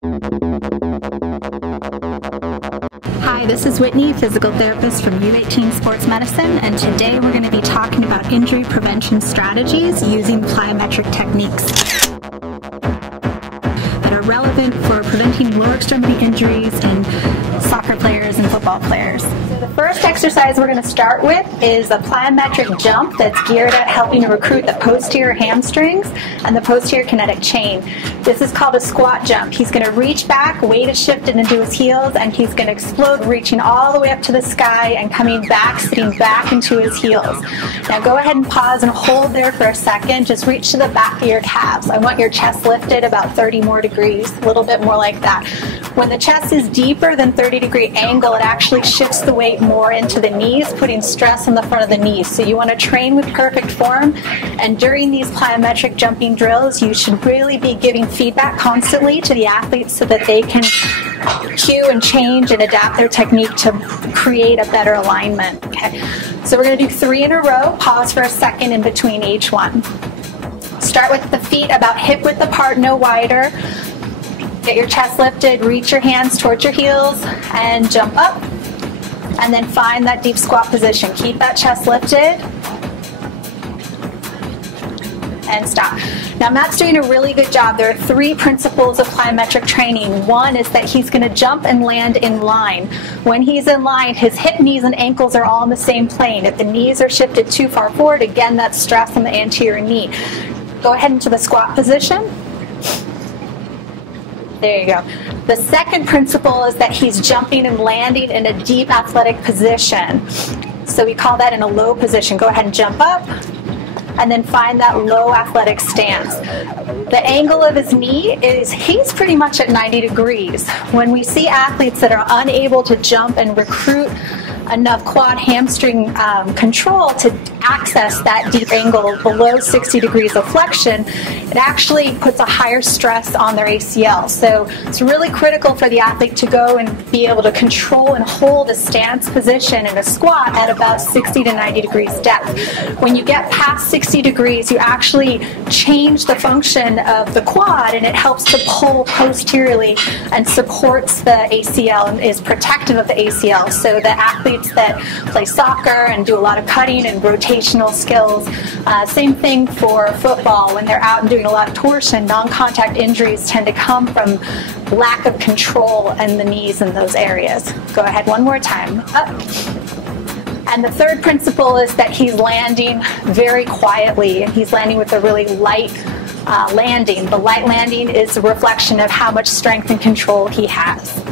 Hi, this is Whitney, physical therapist from U18 Sports Medicine, and today we're going to be talking about injury prevention strategies using plyometric techniques that are relevant for preventing lower extremity injuries in soccer players and football players. So the first exercise we're going to start with is a plyometric jump that's geared at helping to recruit the posterior hamstrings and the posterior kinetic chain. This is called a squat jump. He's going to reach back, weight is shifted into his heels, and he's going to explode, reaching all the way up to the sky and coming back, sitting back into his heels. Now go ahead and pause and hold there for a second. Just reach to the back of your calves. I want your chest lifted about 30 more degrees, a little bit more like that. When the chest is deeper than 30-degree angle, it actually shifts the weight more into the knees, putting stress on the front of the knees. So you want to train with perfect form, and during these plyometric jumping drills, you should really be giving feedback constantly to the athletes so that they can cue and change and adapt their technique to create a better alignment. Okay, so we're going to do 3 in a row. Pause for a second in between each one. Start with the feet about hip width apart, no wider. Get your chest lifted, reach your hands towards your heels, and jump up. And then find that deep squat position. Keep that chest lifted. And stop. Now Matt's doing a really good job. There are 3 principles of plyometric training. One is that he's going to jump and land in line. When he's in line, his hip, knees, and ankles are all on the same plane. If the knees are shifted too far forward, again, that's stress on the anterior knee. Go ahead into the squat position. There you go. The second principle is that he's jumping and landing in a deep athletic position. So we call that in a low position. Go ahead and jump up and then find that low athletic stance. The angle of his knee is, he's pretty much at 90 degrees. When we see athletes that are unable to jump and recruit enough quad hamstring control to access that deep angle below 60 degrees of flexion, it actually puts a higher stress on their ACL. So it's really critical for the athlete to go and be able to control and hold a stance position in a squat at about 60 to 90 degrees depth. When you get past 60 degrees, you actually change the function of the quad, and it helps to pull posteriorly and supports the ACL and is protective of the ACL. So the athletes that play soccer and do a lot of cutting and rotational skills, same thing for football. When they're out and doing a lot of torsion, non-contact injuries tend to come from lack of control in the knees in those areas. Go ahead one more time. Up. And the third principle is that he's landing very quietly, and he's landing with a really light landing. The light landing is a reflection of how much strength and control he has.